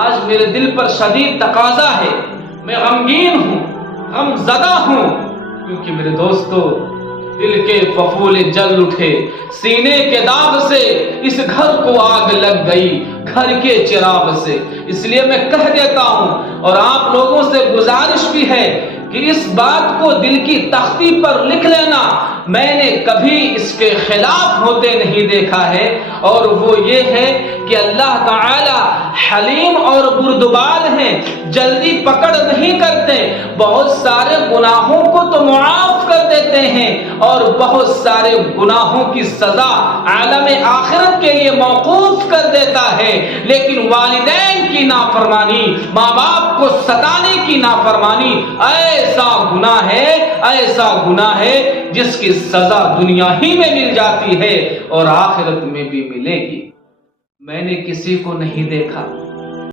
آج میرے دل پر شدید تقاضا ہے، میں غمگین ہوں، غم زدہ ہوں، کیونکہ میرے دوستو دل کے ففولے جل اٹھے، سینے کے داغ سے اس گھر کو آگ لگ گئی، گھر کے چراغ سے۔ اس لیے میں کہہ دیتا ہوں اور آپ لوگوں سے گزارش بھی ہے کہ اس بات کو دل کی تختی پر لکھ لینا، میں نے کبھی اس کے خلاف ہوتے نہیں دیکھا ہے، اور وہ یہ ہے کہ اللہ تعالی حلیم اور بردبار ہیں، جلدی پکڑ نہیں کرتے، بہت سارے گناہوں کو تو معاف کر دیتے ہیں اور بہت سارے گناہوں کی سزا عالم آخرت کے لیے موقوف کر دیتا ہے، لیکن والدین کی نافرمانی، ماں باپ کو ستانے کی نافرمانی ایسا گناہ ہے جس کی سزا دنیا ہی میں مل جاتی ہے اور آخرت میں بھی ملے گی۔ میں نے کسی کو نہیں دیکھا